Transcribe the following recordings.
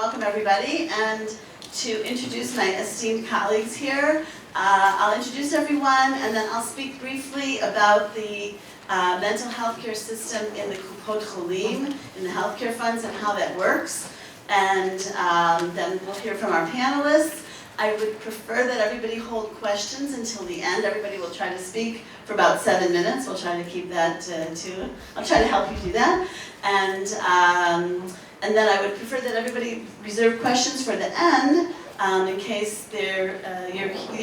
welcome everybody, and to introduce my esteemed colleagues here. I'll introduce everyone, and then I'll speak briefly about the mental health care system in the Kupot Cholim, in the healthcare funds, and how that works. And then we'll hear from our panelists. I would prefer that everybody hold questions until the end. Everybody will try to speak for about 7 minutes. We'll try to keep that to, I'll try to help you do that. And then I would prefer that everybody reserve questions for the end in case the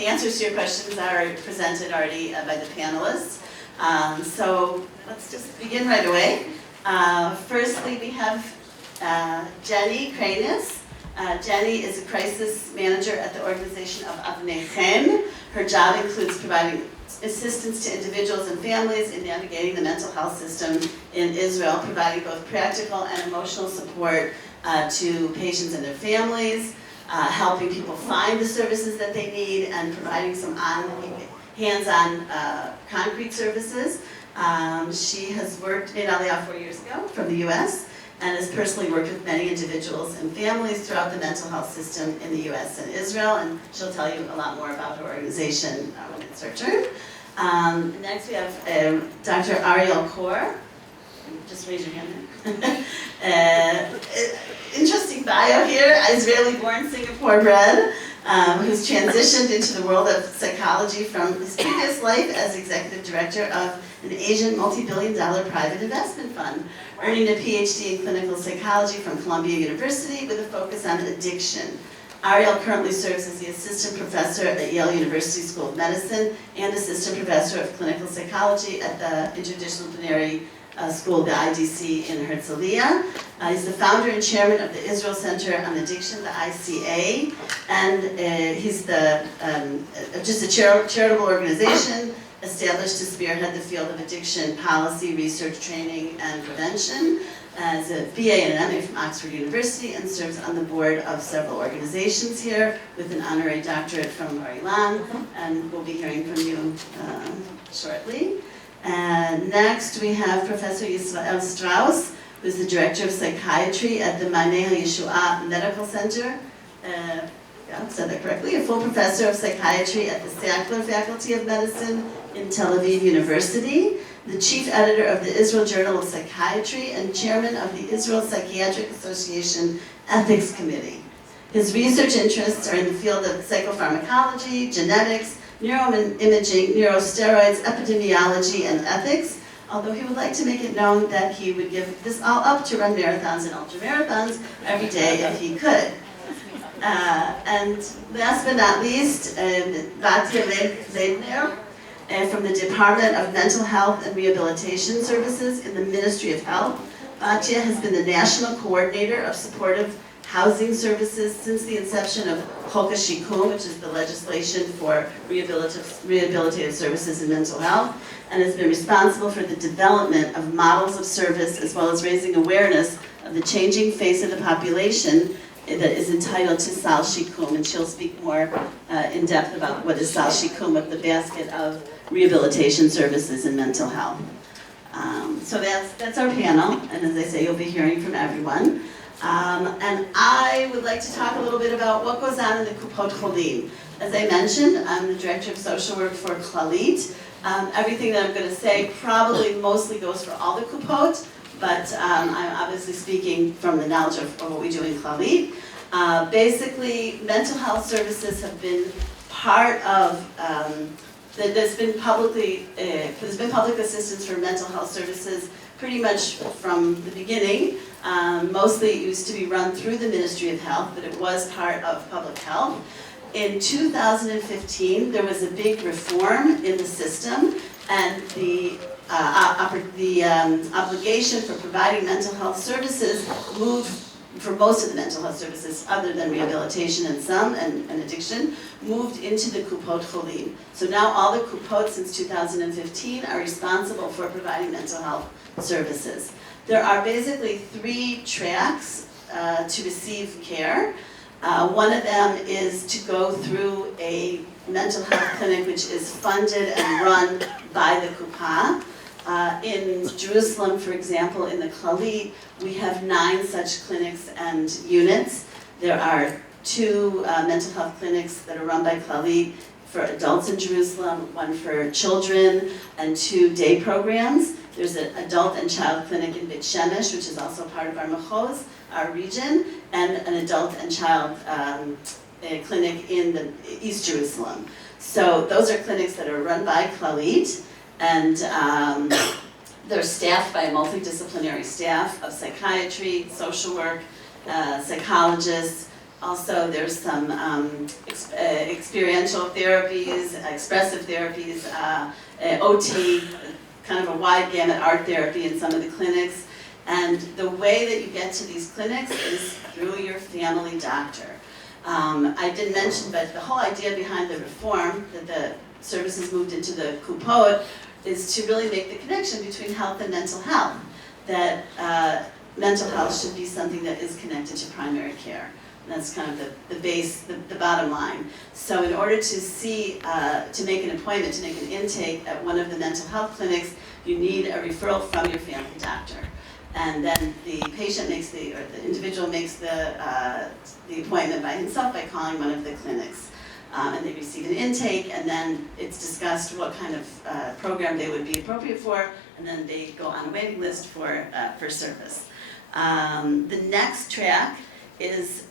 answers to your questions are presented already by the panelists. So let's just begin right away. Firstly, we have Jenny Krainess. Jenny is a crisis manager at the organization of Avnei Chen. Her job includes providing assistance to individuals and families in navigating the mental health system in Israel, providing both practical and emotional support to patients and their families, helping people find the services that they need, and providing some hands-on concrete services. She has worked in Aliyah 4 years ago from the US, and has personally worked with many individuals and families throughout the mental health system in the US and Israel, and she'll tell you a lot more about her organization when it's her turn. Next we have Dr. Ariel Kor. Just raise your hand. Interesting bio here, Israeli-born, Singapore-bred, who's transitioned into the world of psychology from his previous life as executive director of an Asian multi-billion-dollar private investment fund, earning a PhD in clinical psychology from Columbia University with a focus on addiction. Ariel currently serves as the assistant professor at the Yale University School of Medicine and assistant professor of clinical psychology at the Interdisciplinary School, the IDC in Herzliya. He's the founder and chairman of the Israel Center on Addiction, the ICA, and he's just a charitable organization established to spearhead the field of addiction policy, research, training, and prevention. As a BA and an MA from Oxford University, and serves on the board of several organizations here with an honorary doctorate from Ariel, and we'll be hearing from you shortly. And next we have Professor Isabelle Strauss, who's the director of psychiatry at the Maaneh HaYeshuah Medical Center. Yeah, I said that correctly. A full professor of psychiatry at the Sackler Faculty of Medicine in Tel Aviv University, the chief editor of the Israel Journal of Psychiatry, and chairman of the Israel Psychiatric Association Ethics Committee. His research interests are in the field of psychopharmacology, genetics, neuroimaging, neurosteroids, epidemiology, and ethics, although he would like to make it known that he would give this all up to run marathons and ultramarathons every day if he could. And last but not least, Batya Leidner, from the Department of Mental Health and Rehabilitation Services in the Ministry of Health. Batya has been the national coordinator of supportive housing services since the inception of Chok HaShikum, which is the legislation for rehabilitative services in mental health, and has been responsible for the development of models of service as well as raising awareness of the changing face of the population that is entitled to Sal Shikum, and she'll speak more in depth about what is Sal Shikum, of the basket of rehabilitation services in mental health. So that's our panel, and as I say, you'll be hearing from everyone. And I would like to talk a little bit about what goes on in the Kupot Cholim. As I mentioned, I'm the director of social work for Clalit. Everything that I'm going to say probably mostly goes for all the Kupot, but I'm obviously speaking from the knowledge of what we do in Clalit. Basically, mental health services have been part of, there's been public assistance for mental health services pretty much from the beginning. Mostly it used to be run through the Ministry of Health, but it was part of public health. In 2015, there was a big reform in the system, and the obligation for providing mental health services moved, for most of the mental health services, other than rehabilitation and some, and addiction, moved into the Kupot Cholim. So now all the Kupot since 2015 are responsible for providing mental health services. There are basically 3 tracks to receive care. One of them is to go through a mental health clinic which is funded and run by the Kupah. In Jerusalem, for example, in the Clalit, we have 9 such clinics and units. There are 2 mental health clinics that are run by Clalit for adults in Jerusalem, 1 for children, and 2 day programs. There's an adult and child clinic in Bet Shemesh, which is also part of our Mahoz, our region, and an adult and child clinic in the East Jerusalem. So those are clinics that are run by Clalit, and they're staffed by a multidisciplinary staff of psychiatry, social work, psychologists. Also, there's some experiential therapies, expressive therapies, OT, kind of a wide gamut art therapy in some of the clinics. And the way that you get to these clinics is through your family doctor. I didn't mention, but the whole idea behind the reform that the services moved into the Kupot is to really make the connection between health and mental health. That mental health should be something that is connected to primary care. And that's kind of the base, the bottom line. So in order to make an appointment, to make an intake at one of the mental health clinics, you need a referral from your family doctor. And then the patient makes or the individual makes the appointment by himself by calling one of the clinics. And they receive an intake, and then it's discussed what kind of program they would be appropriate for, and then they go on a waiting list for service. The next track is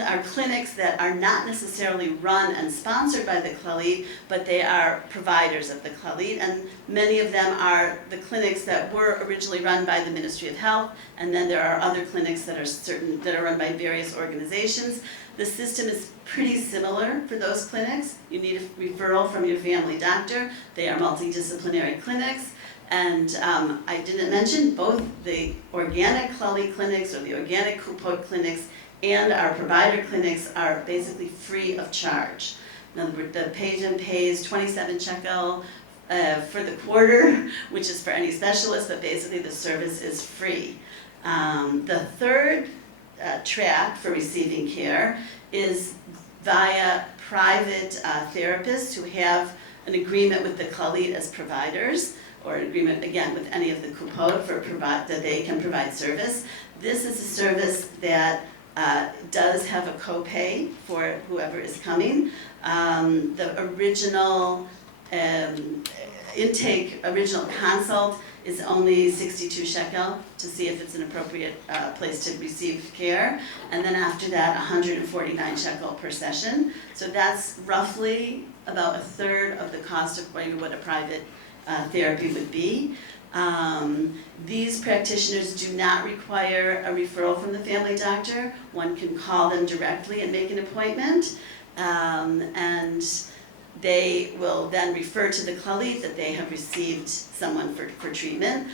our clinics that are not necessarily run and sponsored by the Clalit, but they are providers of the Clalit, and many of them are the clinics that were originally run by the Ministry of Health, and then there are other clinics that are run by various organizations. The system is pretty similar for those clinics. You need a referral from your family doctor. They are multidisciplinary clinics. And I didn't mention both the organic Clalit clinics or the organic Kupot clinics and our provider clinics are basically free of charge. In other words, the patient pays 27 shekel for the quarter, which is for any specialist, but basically the service is free. The third track for receiving care is via private therapists who have an agreement with the Clalit as providers, or an agreement, again, with any of the Kupot that they can provide service. This is a service that does have a copay for whoever is coming. The original original consult is only 62 shekel to see if it's an appropriate place to receive care. And then after that, 149 shekel per session. So that's roughly about a third of the cost of what a private therapy would be. These practitioners do not require a referral from the family doctor. One can call them directly and make an appointment. And they will then refer to the Clalit that they have received someone for treatment.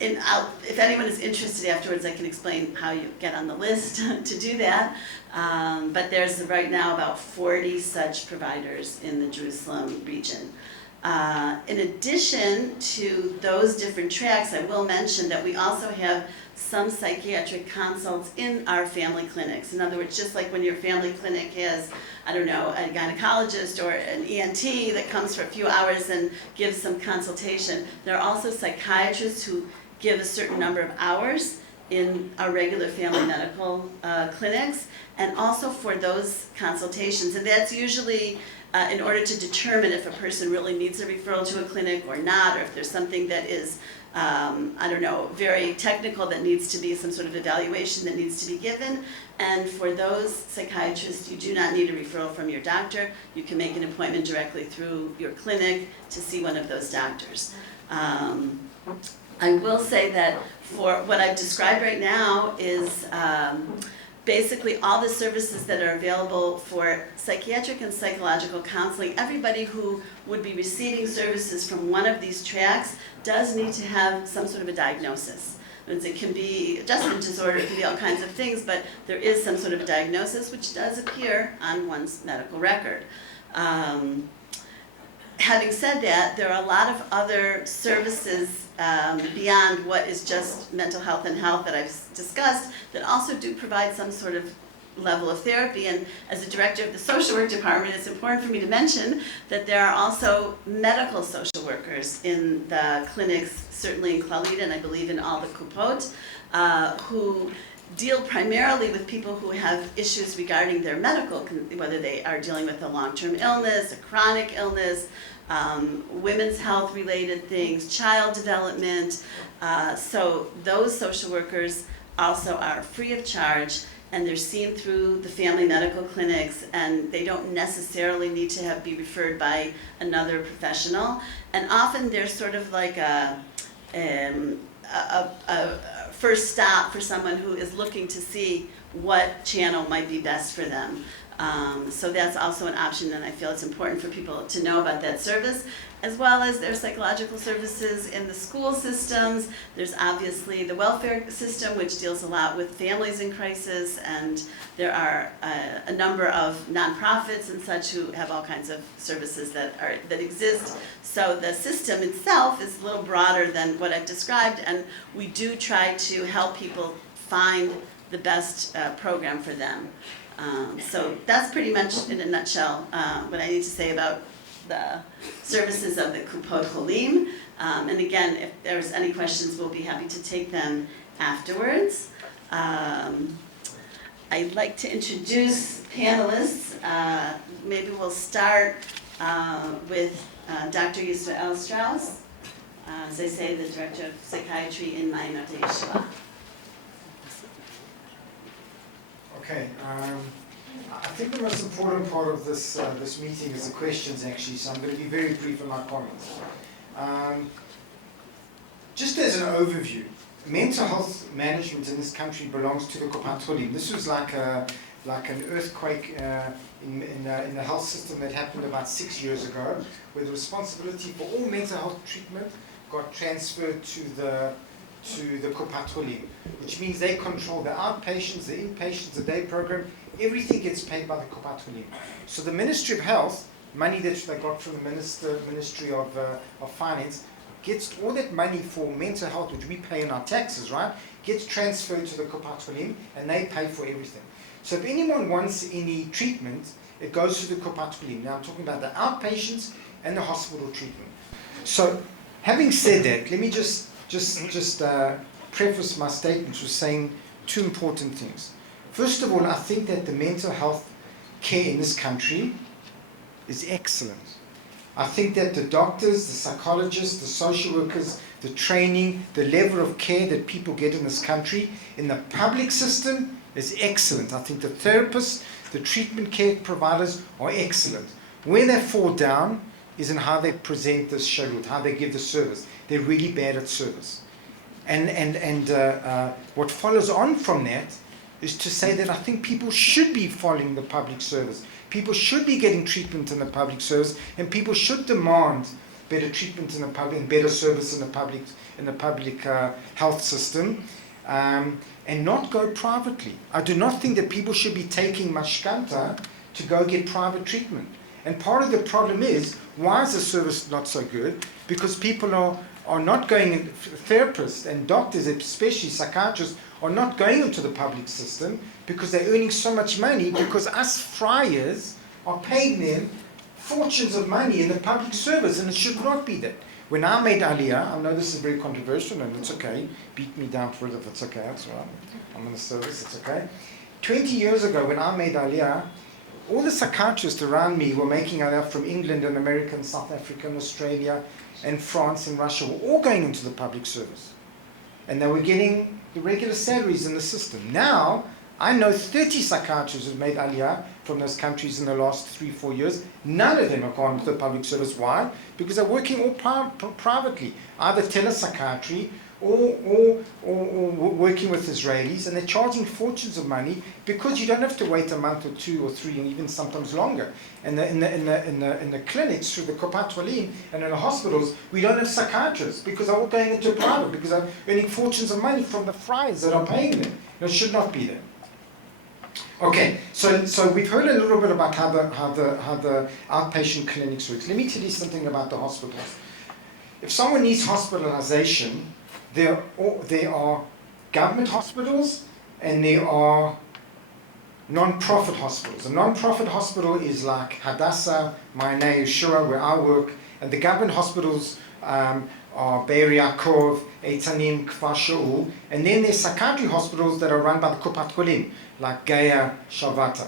If anyone is interested afterwards, I can explain how you get on the list to do that. But there's right now about 40 such providers in the Jerusalem region. In addition to those different tracks, I will mention that we also have some psychiatric consults in our family clinics. In other words, just like when your family clinic has, I don't know, a gynecologist or an ENT that comes for a few hours and gives some consultation, there are also psychiatrists who give a certain number of hours in our regular family medical clinics, and also for those consultations. And that's usually in order to determine if a person really needs a referral to a clinic or not, or if there's something that is, I don't know, very technical that needs to be some sort of evaluation that needs to be given. And for those psychiatrists, you do not need a referral from your doctor. You can make an appointment directly through your clinic to see one of those doctors. I will say that for what I've described right now is basically all the services that are available for psychiatric and psychological counseling. Everybody who would be receiving services from one of these tracks does need to have some sort of a diagnosis. It can be adjustment disorder, it can be all kinds of things, but there is some sort of a diagnosis which does appear on one's medical record. Having said that, there are a lot of other services beyond what is just mental health and health that I've discussed that also do provide some sort of level of therapy. And as a director of the social work department, it's important for me to mention that there are also medical social workers in the clinics, certainly in Clalit and I believe in all the Kupot, who deal primarily with people who have issues regarding their medical, whether they are dealing with a long-term illness, a chronic illness, women's health related things, child development. So those social workers also are free of charge, and they're seen through the family medical clinics, and they don't necessarily need to be referred by another professional. And often they're sort of like a first stop for someone who is looking to see what channel might be best for them. So that's also an option, and I feel it's important for people to know about that service, as well as their psychological services in the school systems. There's obviously the welfare system, which deals a lot with families in crisis, and there are a number of nonprofits and such who have all kinds of services that exist. So the system itself is a little broader than what I've described, and we do try to help people find the best program for them. So that's pretty much in a nutshell what I need to say about the services of the Kupot Cholim. And again, if there's any questions, we'll be happy to take them afterwards. I'd like to introduce panelists. Maybe we'll start with Dr. Isabelle Strauss, as I say, the Director of Psychiatry in Leidner, Yisrael. Okay, I think the most important part of this meeting is the questions, actually, so I'm going to be very brief in my comments. Just as an overview, mental health management in this country belongs to the Kupot Cholim. This was like an earthquake in the health system that happened about 6 years ago, where the responsibility for all mental health treatment got transferred to the Kupot Cholim, which means they control the outpatients, the inpatients, the day program. Everything gets paid by the Kupot Cholim. So the Ministry of Health, money that they got from the Ministry of Finance, gets all that money for mental health, which we pay in our taxes, right, gets transferred to the Kupot Cholim, and they pay for everything. So if anyone wants any treatment, it goes to the Kupot Cholim. Now I'm talking about the outpatients and the hospital treatment. So having said that, let me just preface my statements with saying two important things. First of all, I think that the mental health care in this country is excellent. I think that the doctors, the psychologists, the social workers, the training, the level of care that people get in this country in the public system is excellent. I think the therapists, the treatment care providers are excellent. Where they fall down is in how they present this shirut, how they give the service. They're really bad at service. And what follows on from that is to say that I think people should be following the public service. People should be getting treatment in the public service, and people should demand better treatment in the public and better service in the public health system, and not go privately. I do not think that people should be taking mashkanta to go get private treatment. And part of the problem is, why is the service not so good? Because people are not going, therapists and doctors, especially psychiatrists, are not going into the public system because they're earning so much money, because us friars are paying them fortunes of money in the public service, and it should not be that. When I made Aliyah, I know this is very controversial, and it's okay, beat me down for it if it's okay, that's all right. I'm in the service, it's okay. 20 years ago, when I made Aliyah, all the psychiatrists around me were making Aliyah from England and America and South Africa and Australia and France and Russia, were all going into the public service. And they were getting the regular salaries in the system. Now, I know 30 psychiatrists who've made Aliyah from those countries in the last 3-4 years. None of them have gone into the public service. Why? Because they're working all privately, either telepsychiatry or working with Israelis, and they're charging fortunes of money because you don't have to wait a month or 2 or 3 and even sometimes longer. And in the clinics through the Kupot Cholim and in the hospitals, we don't have psychiatrists because they're all going into private, because they're earning fortunes of money from the friars that are paying them. It should not be there. Okay, so we've heard a little bit about how the outpatient clinics work. Let me tell you something about the hospitals. If someone needs hospitalization, there are government hospitals and there are non-profit hospitals. A non-profit hospital is like Hadassah, Ma'anei Yeshua, where I work, and the government hospitals are Be'er Yaakov, Eitanim, Kfar Shaul, and then there's psychiatry hospitals that are run by the Kupat Cholim, like Gaia, Shavata.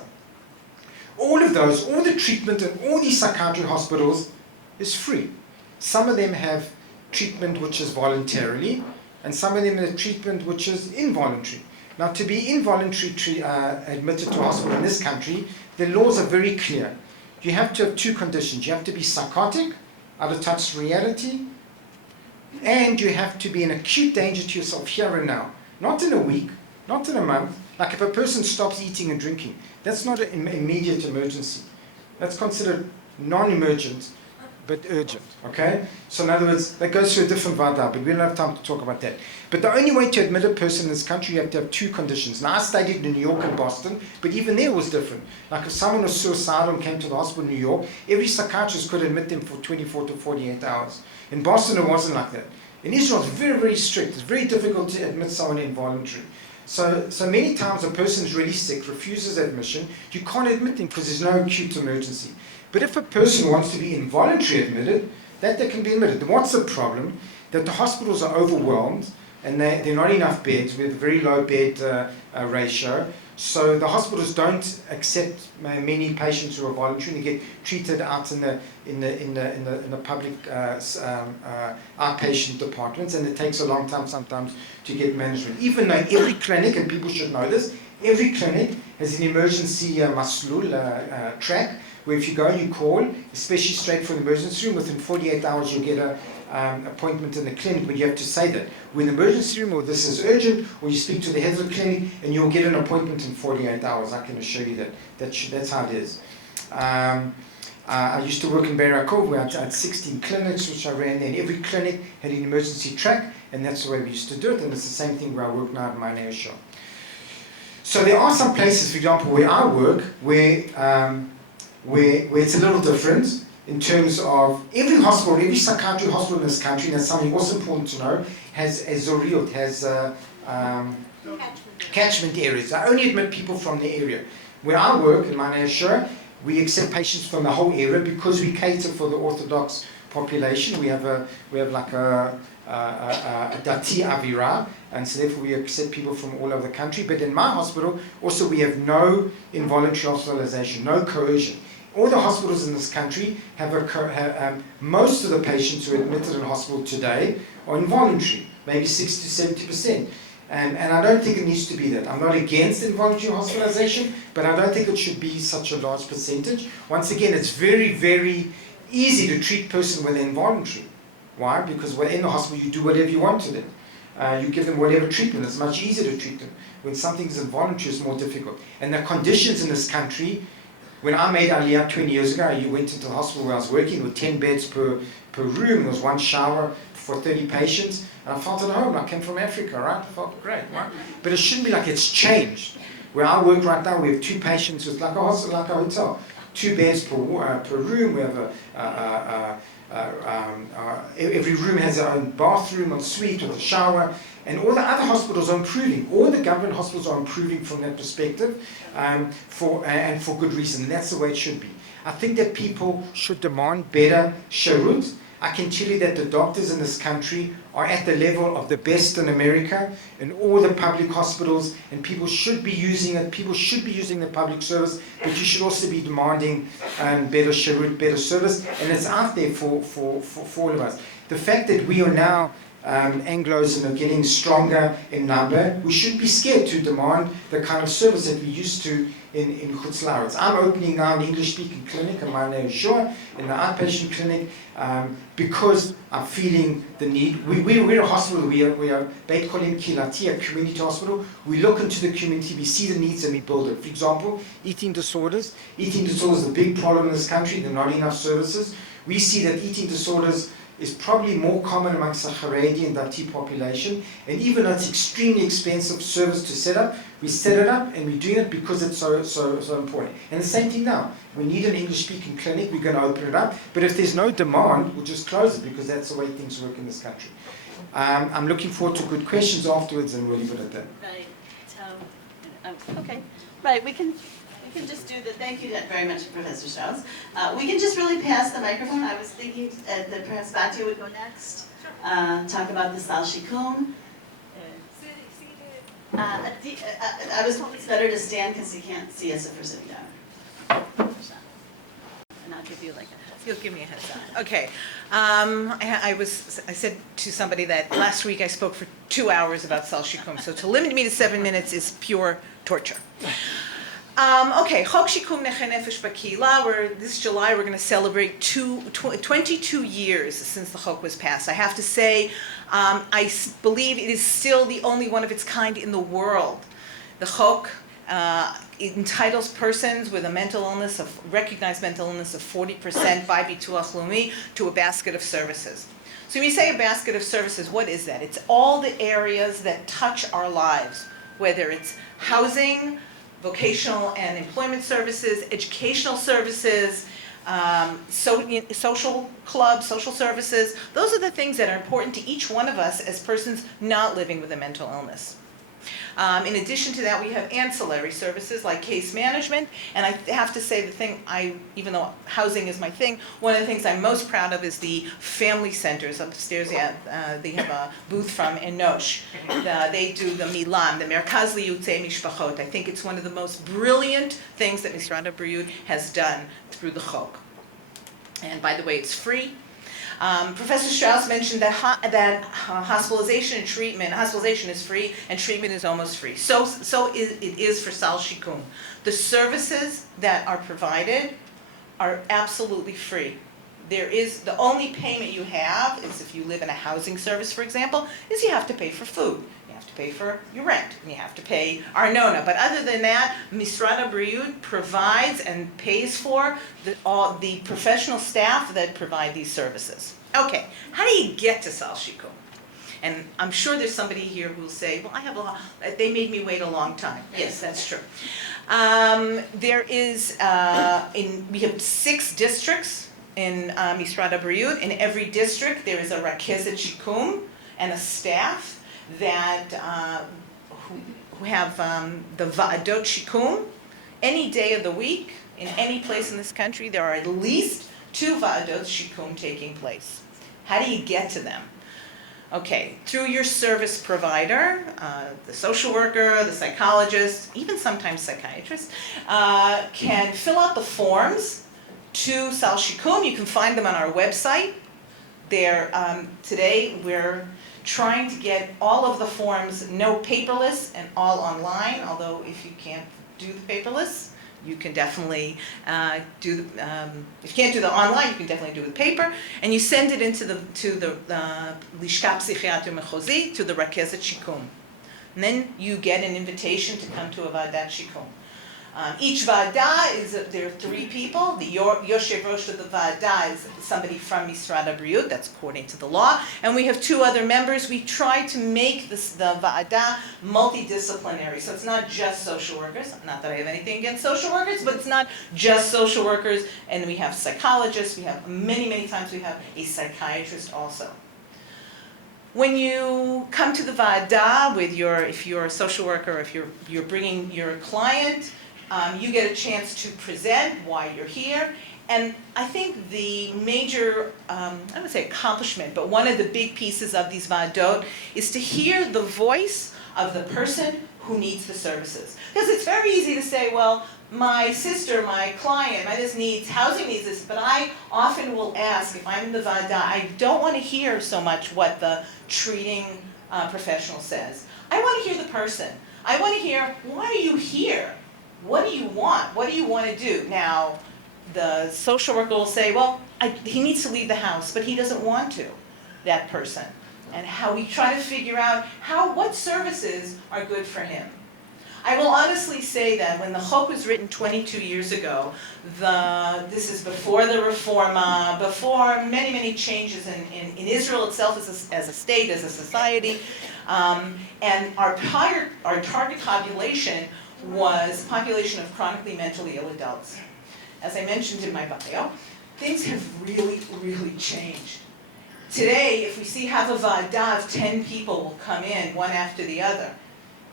All of those, all the treatment in all these psychiatry hospitals is free. Some of them have treatment which is voluntarily, and some of them have treatment which is involuntary. Now, to be involuntary admitted to a hospital in this country, the laws are very clear. You have to have two conditions. You have to be psychotic, out of touch reality, and you have to be in acute danger to yourself here and now. Not in a week, not in a month. Like if a person stops eating and drinking, that's not an immediate emergency. That's considered non-emergent, but urgent, okay? So in other words, that goes through a different vada, but we don't have time to talk about that. But the only way to admit a person in this country, you have to have two conditions. Now, I studied in New York and Boston, but even there was different. Like if someone was suicidal and came to the hospital in New York, every psychiatrist could admit them for 24 to 48 hours. In Boston, it wasn't like that. In Israel, it's very, very strict. It's very difficult to admit someone involuntary. So many times a person is really sick, refuses admission, you can't admit them because there's no acute emergency. But if a person wants to be involuntarily admitted, that they can be admitted. What's the problem? That the hospitals are overwhelmed and there are not enough beds. We have a very low bed ratio. So the hospitals don't accept many patients who are voluntary and they get treated out in the public outpatient departments, and it takes a long time sometimes to get management. Even though every clinic, and people should know this, every clinic has an emergency maslul track, where if you go and you call, especially straight from the emergency room, within 48 hours you'll get an appointment in the clinic, but you have to say that. We're in the emergency room, or this is urgent, or you speak to the head of the clinic, and you'll get an appointment in 48 hours. I can assure you that. That's how it is. I used to work in Be'er Yaakov, where I had 16 clinics, which I ran there, and every clinic had an emergency track, and that's the way we used to do it, and it's the same thing where I work now at my show. So there are some places, for example, where I work, where it's a little different in terms of every hospital, every psychiatry hospital in this country, and that's something also important to know, has a zoriot, has catchment areas. I only admit people from the area. Where I work in my show, we accept patients from the whole area because we cater for the Orthodox population. We have like a dati avira, and so therefore we accept people from all over the country. But in my hospital, also we have no involuntary hospitalization, no coercion. All the hospitals in this country have most of the patients who are admitted in hospital today are involuntary, maybe 60 to 70%. And I don't think it needs to be that. I'm not against involuntary hospitalization, but I don't think it should be such a large percentage. Once again, it's very, very easy to treat person when they're involuntary. Why? Because when in the hospital, you do whatever you want to them. You give them whatever treatment. It's much easier to treat them. When something's involuntary, it's more difficult. And the conditions in this country, when I made Aliyah 20 years ago, you went into the hospital where I was working with 10 beds per room. There was one shower for 30 patients. And I felt at home. I came from Africa, right? I felt great, right? But it shouldn't be like it's changed. Where I work right now, we have 2 patients with like a hospital, like a hotel. 2 beds per room. We have every room has their own bathroom, ensuite with a shower. And all the other hospitals are improving. All the government hospitals are improving from that perspective, for good reason. And that's the way it should be. I think that people should demand better shirut. I can tell you that the doctors in this country are at the level of the best in America in all the public hospitals, and people should be using it. People should be using the public service, but you should also be demanding better shirut, better service, and it's out there for all of us. The fact that we are now Anglos and are getting stronger in number, we shouldn't be scared to demand the kind of service that we used to in Chutz La'aretz. I'm opening now an English-speaking clinic in my name, in the outpatient clinic, because I'm feeling the need. We're a hospital, we are Beit Kolim Kilati, a community hospital. We look into the community, we see the needs, and we build it. For example, eating disorders. Eating disorders is a big problem in this country. There are not enough services. We see that eating disorders is probably more common amongst the Haredi and Dati population, and even though it's extremely expensive service to set up, we set it up and we're doing it because it's so important. And the same thing now, we need an English-speaking clinic, we're going to open it up, but if there's no demand, we'll just close it because that's the way things work in this country. I'm looking forward to good questions afterwards, and we'll leave it at that. Right, so, okay, right, we can can just do the, thank you very much, Professor Strauss. We can just really pass the microphone. I was thinking that perhaps Batya would go next. Talk about the Sal Shikum. I was told it's better to stand because you can't see us if we're sitting down. And I'll give you like a, You'll give me a heads up. Okay. I said to somebody that last week I spoke for 2 hours about Sal Shikum, so to limit me to 7 minutes is pure torture. Okay, Chok Shikum Nechei Nefesh B'Kehila, this July we're going to celebrate 22 years since the Chok was passed. I have to say, I believe it is still the only one of its kind in the world. The Chok it entitles persons with a mental illness, recognized mental illness of 40% by Bituach Leumi to a basket of services. So when you say a basket of services, what is that? It's all the areas that touch our lives, whether it's housing, vocational and employment services, educational services, social clubs, social services. Those are the things that are important to each one of us as persons not living with a mental illness. In addition to that, we have ancillary services like case management, and I have to say the thing, even though housing is my thing, one of the things I'm most proud of is the family centers upstairs. They have a booth from Enosh. They do the Milam, the Merkaz Liyutzei Mishpachot. I think it's one of the most brilliant things that Misrad HaBriyut has done through the Chok. And by the way, it's free. Professor Strauss mentioned that hospitalization is free and treatment is almost free. So it is for Sal Shikum. The services that are provided are absolutely free. The only payment you have is if you live in a housing service, for example, is you have to pay for food. You have to pay for your rent, and you have to pay Arnona. But other than that, Misrad HaBriyut provides and pays for all the professional staff that provide these services. Okay, how do you get to Sal Shikum? And I'm sure there's somebody here who will say, well, they made me wait a long time. Yes, that's true. We have 6 districts in Misrad HaBriyut. In every district, there is a Rakezet Shikum and a staff that who have the Va'adot Shikum. Any day of the week, in any place in this country, there are at least 2 Va'adot Shikum taking place. How do you get to them? Okay, through your service provider, the social worker, the psychologist, even sometimes psychiatrists, can fill out the forms to Sal Shikum. You can find them on our website. Today we're trying to get all of the forms, no paperless and all online, although if you can't do the paperless, you can definitely if you can't do the online, you can definitely do it with paper, and you send it to the Lishka Psychiatric Consults, to the Rakezet Shikum. And then you get an invitation to come to a Va'adat Shikum. Each Va'ada there are 3 people. The Yoshev Rosh of the Va'ada is somebody from Misrad HaBriyut, that's according to the law, and we have 2 other members. We try to make the Va'ada multidisciplinary, so it's not just social workers. Not that I have anything against social workers, but it's not just social workers, and we have psychologists. We have many times we have a psychiatrist also. When you come to the Va'ada if you're a social worker, if you're bringing your client, you get a chance to present why you're here. And I think the major, I wouldn't say accomplishment, but one of the big pieces of these Va'adot is to hear the voice of the person who needs the services. Because it's very easy to say, well, my sister, my client, needs housing, needs this, but I often will ask, if I'm in the Va'ada, I don't want to hear so much what the treating professional says. I want to hear the person. I want to hear, why are you here? What do you want? What do you want to do? Now, the social worker will say, well, he needs to leave the house, but he doesn't want to, that person. And how we try to figure out what services are good for him. I will honestly say that when the Chok was written 22 years ago, this is before the Reforma, before many changes in Israel itself as a state, as a society, and our target population was a population of chronically mentally ill adults. As I mentioned in my bio, things have really changed. Today, if we have a Va'ada of 10 people will come in, one after the other.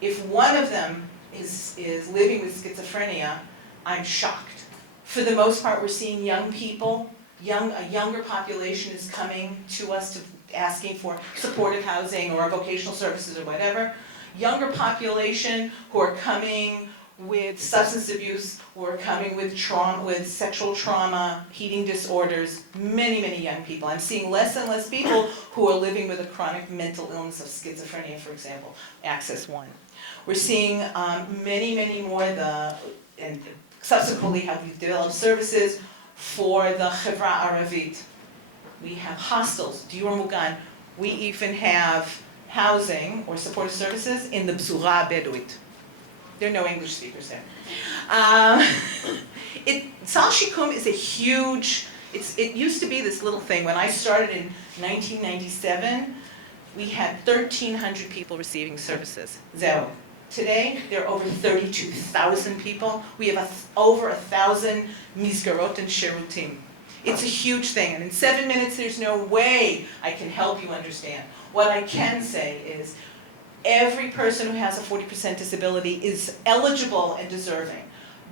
If one of them is living with schizophrenia, I'm shocked. For the most part, we're seeing young people, a younger population is coming to us asking for supportive housing or vocational services or whatever. Younger population who are coming with substance abuse, who are coming with trauma, with sexual trauma, eating disorders, many, many young people. I'm seeing less and less people who are living with a chronic mental illness of schizophrenia, for example, Access 1. We're seeing many, many more, and subsequently have we've developed services for the Chevra Aravit. We have hostels, Diur Mugan. We even have housing or supportive services in the Bzura Bedouit. There are no English speakers there. Sal Shikum is a huge, it used to be this little thing. When I started in 1997, we had 1,300 people receiving services. Zero. Today, there are over 32,000 people. We have over 1,000 Mizgarot and Sherutim. It's a huge thing, and in 7 minutes, there's no way I can help you understand. What I can say is, every person who has a 40% disability is eligible and deserving.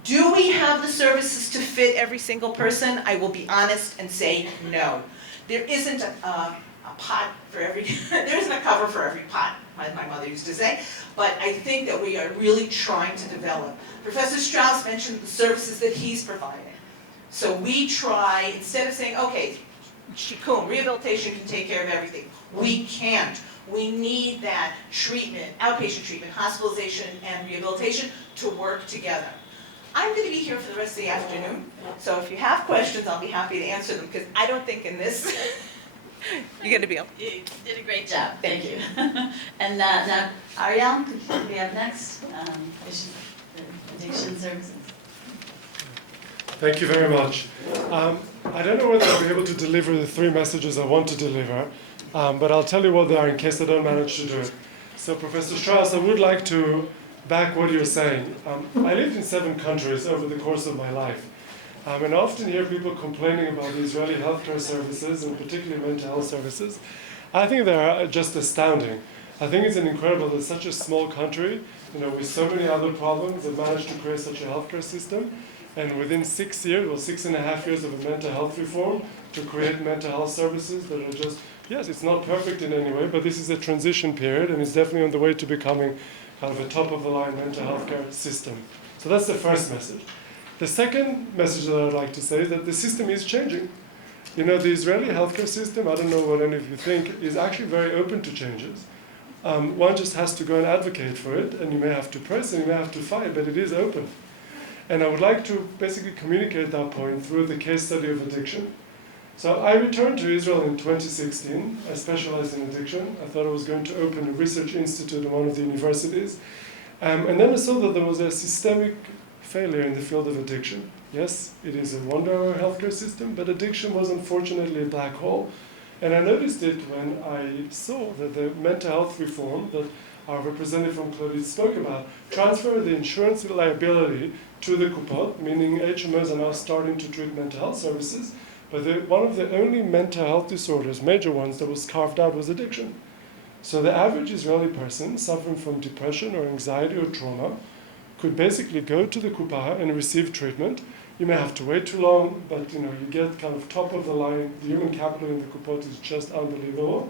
Do we have the services to fit every single person? I will be honest and say no. There isn't a pot for every, there isn't a cover for every pot, as my mother used to say, but I think that we are really trying to develop. Professor Strous mentioned the services that he's providing. So we try, instead of saying, okay, Shikum, rehabilitation can take care of everything. We can't. We need that treatment, outpatient treatment, hospitalization, and rehabilitation to work together. I'm going to be here for the rest of the afternoon, so if you have questions, I'll be happy to answer them, because I don't think in this, you're going to be able. You did a great job, thank you. And now, Ariel, could we have next? Addiction services. Thank you very much. I don't know whether I'll be able to deliver the 3 messages I want to deliver, but I'll tell you what they are in case I don't manage to do it. So, Professor Strauss, I would like to back what you're saying. I lived in 7 countries over the course of my life, and I often hear people complaining about the Israeli healthcare services, and particularly mental health services. I think they are just astounding. I think it's incredible that such a small country, with so many other problems, have managed to create such a healthcare system. And within 6 years, or 6.5 years of a mental health reform, to create mental health services that are just, yes, it's not perfect in any way, but this is a transition period, and it's definitely on the way to becoming kind of a top-of-the-line mental health care system. So that's the first message. The second message that I'd like to say is that the system is changing. The Israeli healthcare system, I don't know what any of you think, is actually very open to changes. One just has to go and advocate for it, and you may have to press and you may have to fight, but it is open. And I would like to basically communicate that point through the case study of addiction. So I returned to Israel in 2016. I specialized in addiction. I thought I was going to open a research institute in one of the universities. And then I saw that there was a systemic failure in the field of addiction. Yes, it is a wonder healthcare system, but addiction was unfortunately a black hole. And I noticed it when I saw that the mental health reform that our representative from Claudie spoke about transferred the insurance liability to the Kupot, meaning HMOs are now starting to treat mental health services, but one of the only mental health disorders, major ones, that was carved out was addiction. So the average Israeli person suffering from depression or anxiety or trauma could basically go to the Kupah and receive treatment. You may have to wait too long, but you get kind of top of the line. The human capital in the Kupot is just unbelievable.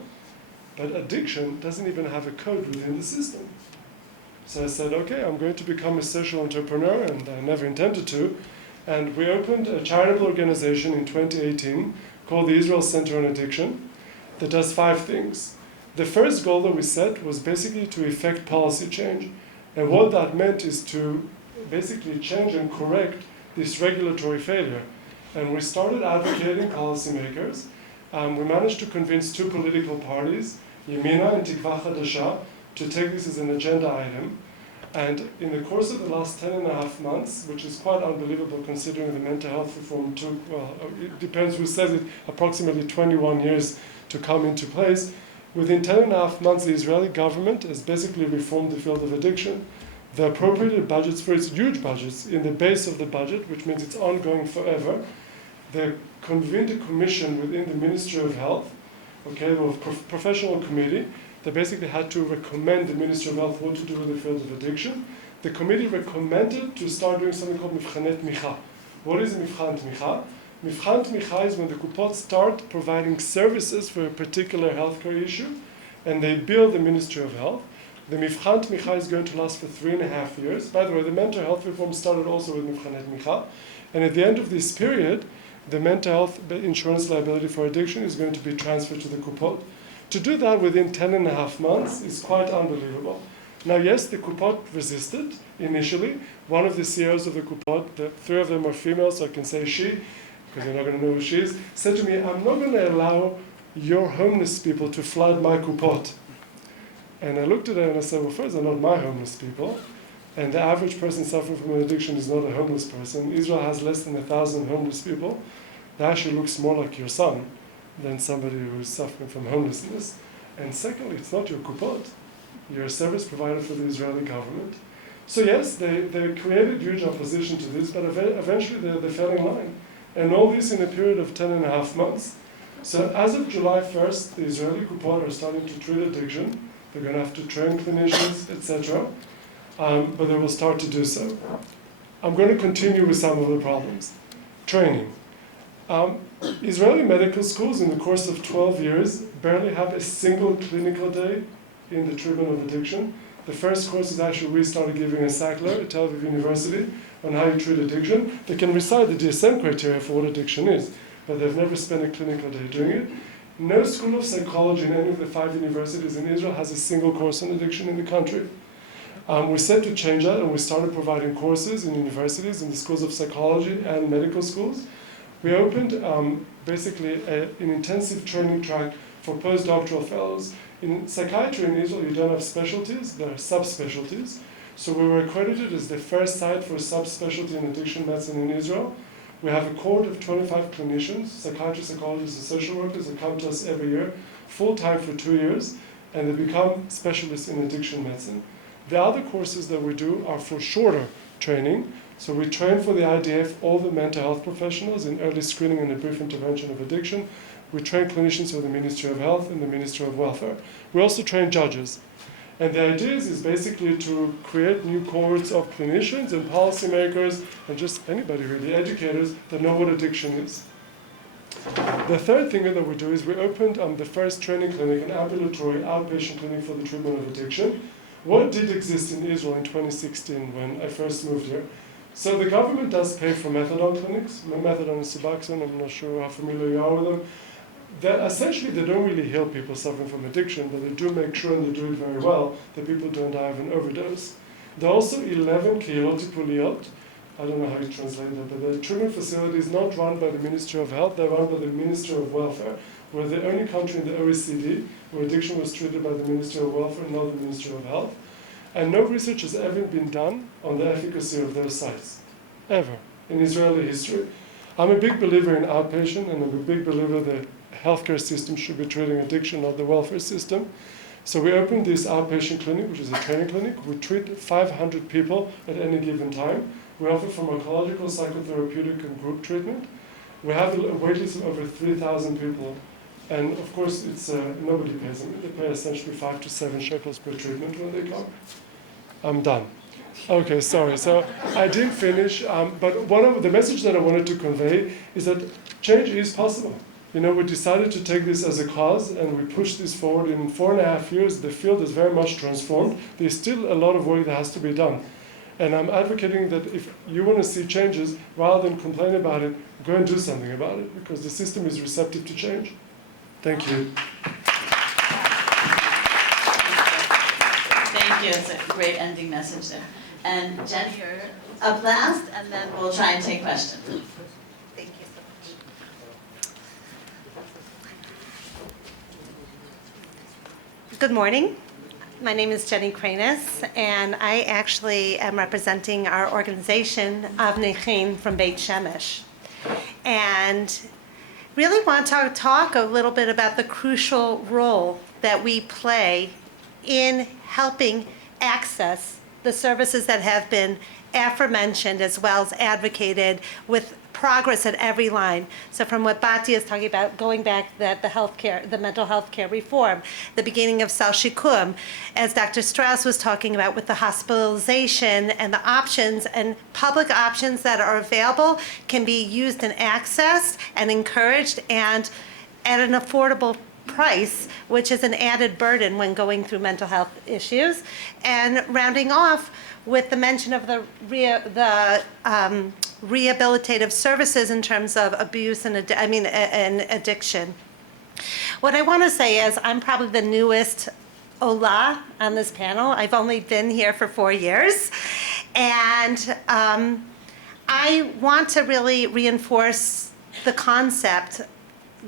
But addiction doesn't even have a code within the system. So I said, okay, I'm going to become a social entrepreneur, and I never intended to. And we opened a charitable organization in 2018 called the Israel Center on Addiction that does 5 things. The first goal that we set was basically to effect policy change. And what that meant is to basically change and correct this regulatory failure. And we started advocating policymakers. We managed to convince 2 political parties, Yemina and Tikva Chadasha, to take this as an agenda item. And in the course of the last 10.5 months, which is quite unbelievable considering the mental health reform took, well, it depends who says it, approximately 21 years to come into place. Within 10.5 months, the Israeli government has basically reformed the field of addiction. They appropriated budgets for its huge budgets in the base of the budget, which means it's ongoing forever. They convened a commission within the Ministry of Health, okay, a professional committee. They basically had to recommend the Ministry of Health what to do with the field of addiction. the committee recommended to start doing something called Mivchanei Tmicha. What is Mivchan Tmicha? Mivchan Tmicha is when the kupot start providing services for a particular healthcare issue, and they bill the Ministry of Health. The Mivchan Tmicha is going to last for 3.5 years. By the way, the mental health reform started also with Mivchanei Tmicha, and at the end of this period, the mental health insurance liability for addiction is going to be transferred to the kupot. To do that within 10.5 months is quite unbelievable. Now, yes, the kupot resisted initially. One of the CEOs of the kupot, the 3 of them are female, so I can say she, because you're not going to know who she is, said to me, I'm not going to allow your homeless people to flood my kupot. And I looked at her and I said, well, first, they're not my homeless people. And the average person suffering from an addiction is not a homeless person. Israel has less than 1,000 homeless people. That actually looks more like your son than somebody who's suffering from homelessness. And secondly, it's not your kupot. You're a service provider for the Israeli government. So yes, they created huge opposition to this, but eventually they fell in line. And all this in a period of 10.5 months. So as of July 1st, the Israeli kupot are starting to treat addiction. They're going to have to train clinicians, etc. But they will start to do so. I'm going to continue with some of the problems. Training. Israeli medical schools in the course of 12 years barely have a single clinical day in the treatment of addiction. The first course is actually we started giving a Sackler at Tel Aviv University on how you treat addiction. They can recite the DSM criteria for what addiction is, but they've never spent a clinical day doing it. No school of psychology in any of the 5 universities in Israel has a single course on addiction in the country. We set to change that, and we started providing courses in universities, in the schools of psychology and medical schools. We opened basically an intensive training track for postdoctoral fellows. In psychiatry in Israel, you don't have specialties, there are subspecialties. So we were accredited as the first site for a subspecialty in addiction medicine in Israel. We have a cohort of 25 clinicians, psychiatrists, psychologists, and social workers that come to us every year, full-time for 2 years, and they become specialists in addiction medicine. The other courses that we do are for shorter training. So we train for the IDF all the mental health professionals in early screening and brief intervention of addiction. We train clinicians for the Ministry of Health and the Ministry of Welfare. We also train judges. And the idea is basically to create new cohorts of clinicians and policymakers and just anybody really, educators that know what addiction is. The third thing that we do is we opened the first training clinic, an ambulatory outpatient clinic for the treatment of addiction. What did exist in Israel in 2016 when I first moved here? So the government does pay for methadone clinics, methadone and Suboxone, I'm not sure how familiar you are with them. That essentially they don't really heal people suffering from addiction, but they do make sure, and they do it very well, that people don't die of an overdose. There are also 11 kehilot tipuliyot, I don't know how you translate that, but the treatment facilities not run by the Ministry of Health, they're run by the Ministry of Welfare. We're the only country in the OECD where addiction was treated by the Ministry of Welfare, not the Ministry of Health. And no research has ever been done on the efficacy of those sites, ever, in Israeli history. I'm a big believer in outpatient, and I'm a big believer that healthcare system should be treating addiction, not the welfare system. So we opened this outpatient clinic, which is a training clinic. We treat 500 people at any given time. We offer pharmacological, psychotherapeutic, and group treatment. We have a waitlist of over 3,000 people. And of course, it's nobody pays them. They pay essentially 5 to 7 shekels per treatment when they come. I'm done. Okay, sorry. So I didn't finish, but one of the message that I wanted to convey is that change is possible. You know, we decided to take this as a cause, and we pushed this forward. In 4.5 years, the field is very much transformed. There's still a lot of work that has to be done. And I'm advocating that if you want to see changes, rather than complain about it, go and do something about it, because the system is receptive to change. Thank you. Thank you. It's a great ending message there. And Jenny, you're up last, and then we'll try and take questions. Thank you so much. Good morning. My name is Jenny Krainess, and I actually am representing our organization, Avnei Chaim, from Beit Shemesh. And really want to talk a little bit about the crucial role that we play in helping access the services that have been aforementioned, as well as advocated with progress at every line. So from what Batya is talking about, going back that the mental health care reform, the beginning of Sal Shikum, as Dr. Strauss was talking about with the hospitalization and the options and public options that are available can be used and accessed and encouraged and at an affordable price, which is an added burden when going through mental health issues. And rounding off with the mention of the rehabilitative services in terms of abuse and addiction. What I want to say is I'm probably the newest Ola on this panel. I've only been here for 4 years. And I want to really reinforce the concept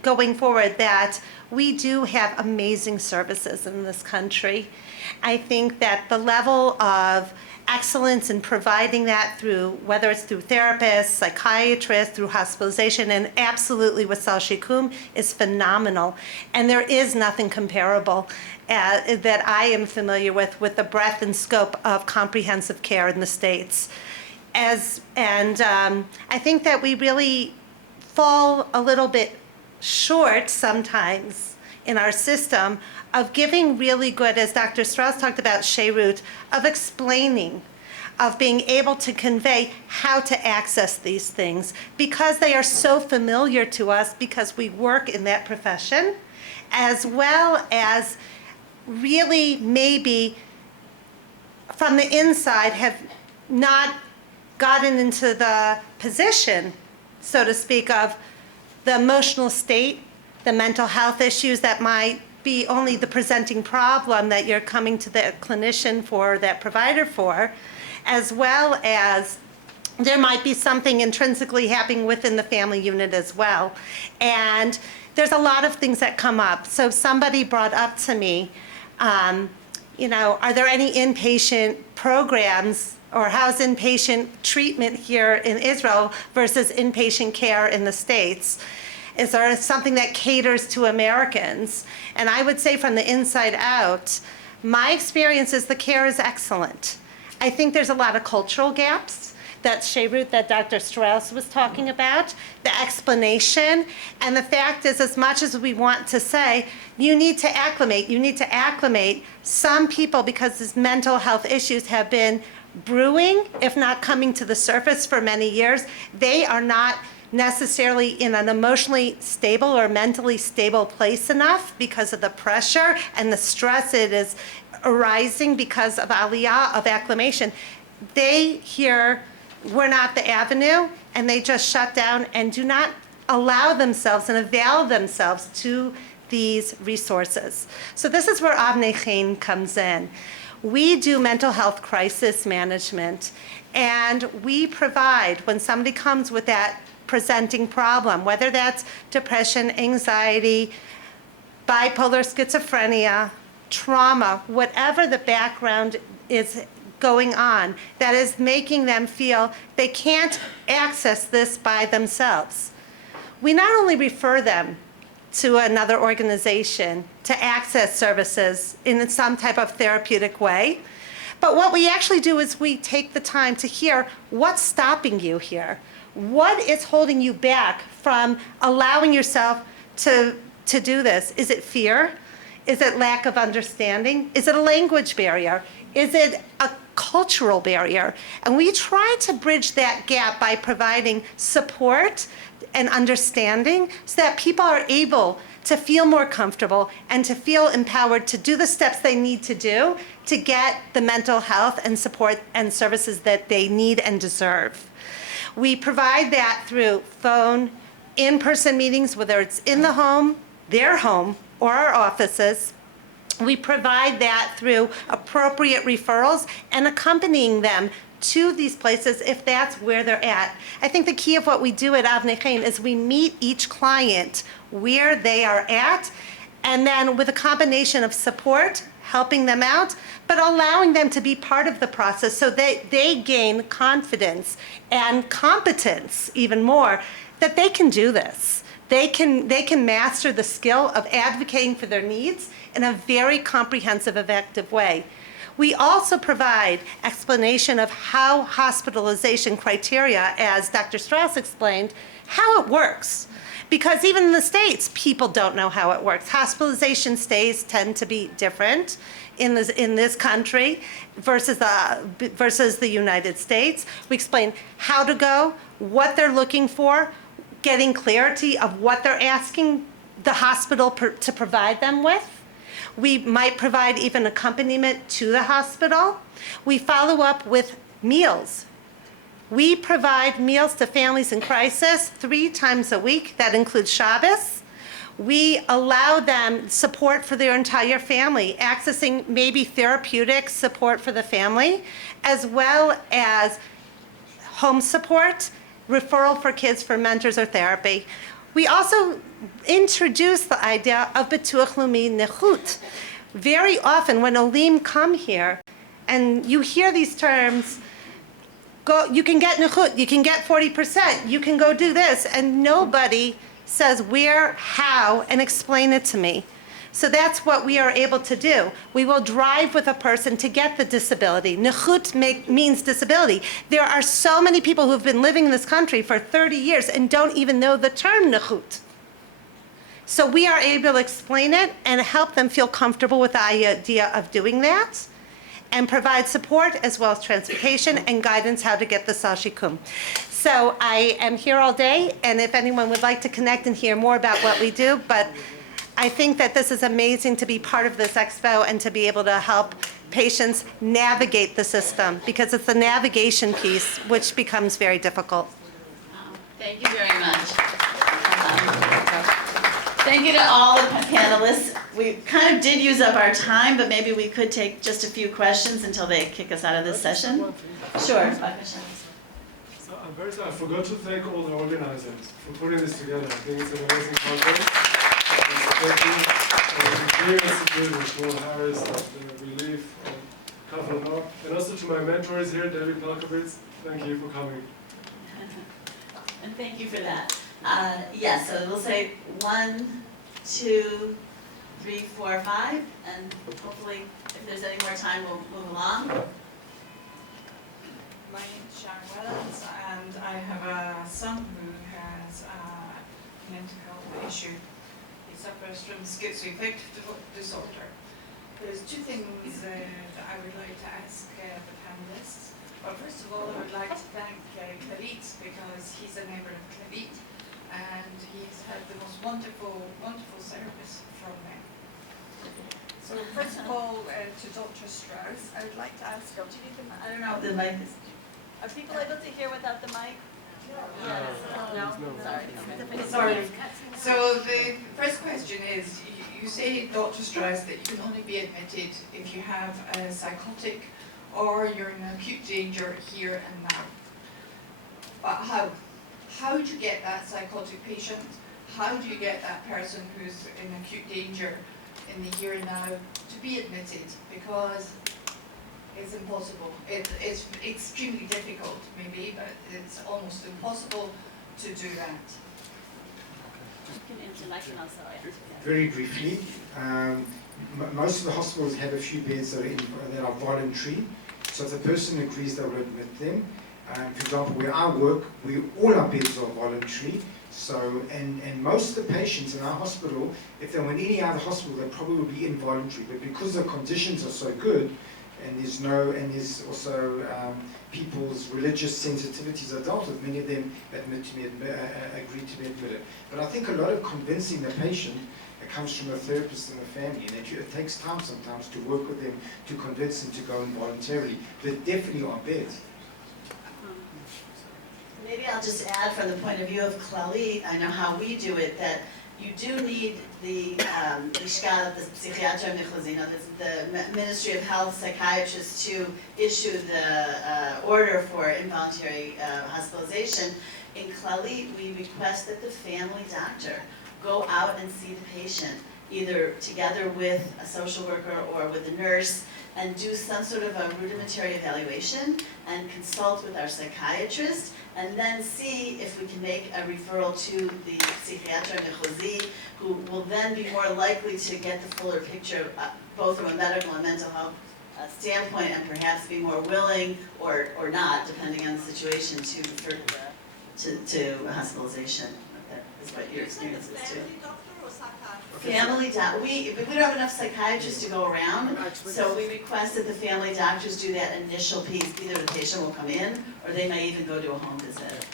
going forward that we do have amazing services in this country. I think that the level of excellence in providing that through, whether it's through therapists, psychiatrists, through hospitalization, and absolutely with Sal Shikum is phenomenal. And there is nothing comparable that I am familiar with the breadth and scope of comprehensive care in the States. I think that we really fall a little bit short sometimes in our system of giving really good, as Dr. Strauss talked about, Sheirut, of explaining, of being able to convey how to access these things because they are so familiar to us because we work in that profession, as well as really maybe from the inside have not gotten into the position, so to speak, of the emotional state, the mental health issues that might be only the presenting problem that you're coming to the clinician for, that provider for, as well as there might be something intrinsically happening within the family unit as well. And there's a lot of things that come up. So somebody brought up to me, are there any inpatient programs or how's inpatient treatment here in Israel versus inpatient care in the States? Is there something that caters to Americans? And I would say from the inside out, my experience is the care is excellent. I think there's a lot of cultural gaps, that Sheirut that Dr. Strauss was talking about, the explanation, and the fact is as much as we want to say, you need to acclimate some people because these mental health issues have been brewing, if not coming to the surface for many years. They are not necessarily in an emotionally stable or mentally stable place enough because of the pressure and the stress it is arising because of aliyah, of acclimation. They hear we're not the avenue and they just shut down and do not allow themselves and avail themselves to these resources. So this is where Avnei Chen comes in. We do mental health crisis management, and we provide, when somebody comes with that presenting problem, whether that's depression, anxiety, bipolar schizophrenia, trauma, whatever the background is going on that is making them feel they can't access this by themselves. We not only refer them to another organization to access services in some type of therapeutic way, but what we actually do is we take the time to hear what's stopping you here. What is holding you back from allowing yourself to do this? Is it fear? Is it lack of understanding? Is it a language barrier? Is it a cultural barrier? And we try to bridge that gap by providing support and understanding so that people are able to feel more comfortable and to feel empowered to do the steps they need to do to get the mental health and support and services that they need and deserve. We provide that through phone, in-person meetings, whether it's in the home, their home, or our offices. We provide that through appropriate referrals and accompanying them to these places if that's where they're at. I think the key of what we do at Avnei Chen is we meet each client where they are at, and then with a combination of support, helping them out, but allowing them to be part of the process so that they gain confidence and competence even more that they can do this. They can master the skill of advocating for their needs in a very comprehensive, effective way. We also provide explanation of how hospitalization criteria, as Dr. Strauss explained, how it works. Because even in the States, people don't know how it works. Hospitalization stays tend to be different in this country versus the United States. We explain how to go, what they're looking for, getting clarity of what they're asking the hospital to provide them with. We might provide even accompaniment to the hospital. We follow up with meals. We provide meals to families in crisis 3 times a week. That includes Shabbos. We allow them support for their entire family, accessing maybe therapeutic support for the family, as well as home support, referral for kids for mentors or therapy. We also introduce the idea of Bituach Leumi Nechut. Very often when Olim come here and you hear these terms, you can get Nechut, you can get 40%, you can go do this, and nobody says where, how, and explain it to me. So that's what we are able to do. We will drive with a person to get the disability. Nechut means disability. There are so many people who have been living in this country for 30 years and don't even know the term Nechut. So we are able to explain it and help them feel comfortable with the idea of doing that, and provide support as well as transportation and guidance how to get the sal shikum. So I am here all day, and if anyone would like to connect and hear more about what we do, but I think that this is amazing to be part of this expo and to be able to help patients navigate the system, because it's the navigation piece which becomes very difficult. Thank you very much. Thank you to all the panelists. We kind of did use up our time, but maybe we could take just a few questions until they kick us out of this session. Sure. So I'm very sorry, I forgot to thank all the organizers for putting this together. I think it's an amazing conference. Thank you for the very institute with Shmuel Harris, the Relief, and Kavanaugh, and also to my mentors here, Debbie Pelkovitz. Thank you for coming. And thank you for that. Yes, so we'll say 1, 2, 3, 4, 5, and hopefully if there's any more time, we'll move along. My name is Sharon Wellens, and I have a son who has a mental health issue. He suffers from schizoaffective disorder. There's 2 things that I would like to ask the panelists. Well, first of all, I would like to thank Khalid, because he's a neighbor of Khalid, and he's had the most wonderful, wonderful service from them. So first of all, to Dr. Strauss, I would like to ask, do you need the mic? I don't know if the mic is... Are people able to hear without the mic? Yes. No? Sorry. Okay. Sorry. So the first question is, you say, Dr. Strauss, that you can only be admitted if you have a psychotic or you're in acute danger here and now. But how? How do you get that psychotic patient? How do you get that person who's in acute danger in the here and now to be admitted? Because it's impossible. It's extremely difficult, maybe, but it's almost impossible to do that. Very briefly, most of the hospitals have a few beds that are voluntary, so if the person agrees, they will admit them. For example, where I work, all our beds are voluntary. So, and most of the patients in our hospital, if they were in any other hospital, they probably would be involuntary. But because the conditions are so good, and there's also people's religious sensitivities are dealt with, many of them agree to be admitted. But I think a lot of convincing the patient comes from a therapist and a family, and it takes time sometimes to work with them to convince them to go in voluntarily. There definitely are beds. Maybe I'll just add from the point of view of Klali, I know how we do it, that you do need the Lishka, the Psychiatric Consults, the Ministry of Health psychiatrists to issue the order for involuntary hospitalization. In Klali, we request that the family doctor go out and see the patient, either together with a social worker or with a nurse, and do some sort of a rudimentary evaluation and consult with our psychiatrist, and then see if we can make a referral to the Psychiatric Consults, who will then be more likely to get the fuller picture, both from a medical and mental health standpoint and perhaps be more willing or not, depending on the situation, to refer to hospitalization. That is what your experience is too. Family doc, we don't have enough psychiatrists to go around, so we request that the family doctors do that initial piece. Either the patient will come in, or they may even go to a home visit.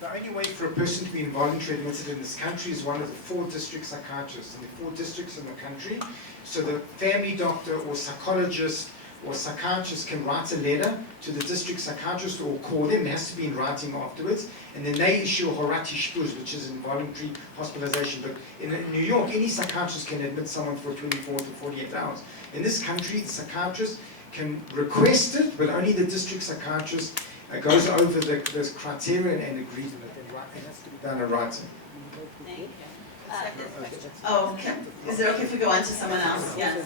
The only way for a person to be involuntarily admitted in this country is one of the 4 district psychiatrists, and there are 4 districts in the country. So the family doctor or psychologist or psychiatrist can write a letter to the district psychiatrist or call them. It has to be in writing afterwards, and then they issue a horati shpuz, which is involuntary hospitalization. But in New York, any psychiatrist can admit someone for 24 to 48 hours. In this country, the psychiatrist can request it, but only the district psychiatrist goes over the criteria and agrees with it. It has to be done in writing. Thank you. Okay. Is it okay if we go on to someone else? Yes.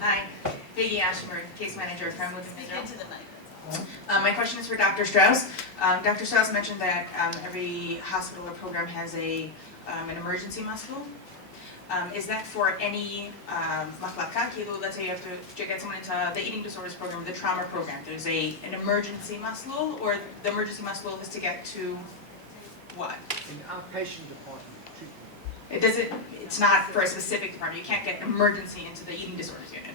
Hi, Peggy Ashmer, case manager from Within Speak Israel. into the mic. My question is for Dr. Strauss. Dr. Strauss mentioned that every hospital or program has an emergency muscle. Is that for any machlaka? Let's say you have to get someone into the eating disorders program, the trauma program. There's an emergency muscle, or the emergency muscle is to get to what? In outpatient department treatment. It doesn't. It's not for a specific department. You can't get an emergency into the eating disorders unit.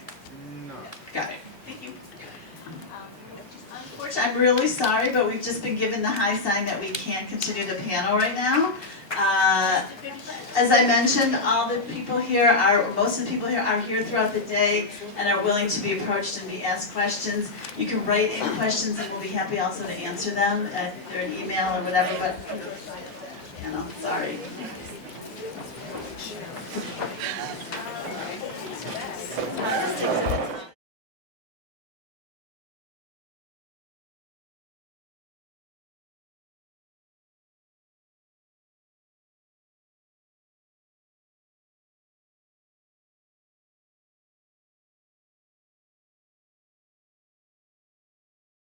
No. Got it. Thank you. Unfortunately, I'm really sorry, but we've just been given the high sign that we can't continue the panel right now. As I mentioned, all the people here most of the people here are here throughout the day and are willing to be approached and be asked questions. You can write in questions and we'll be happy also to answer them at their email or whatever, but, sorry.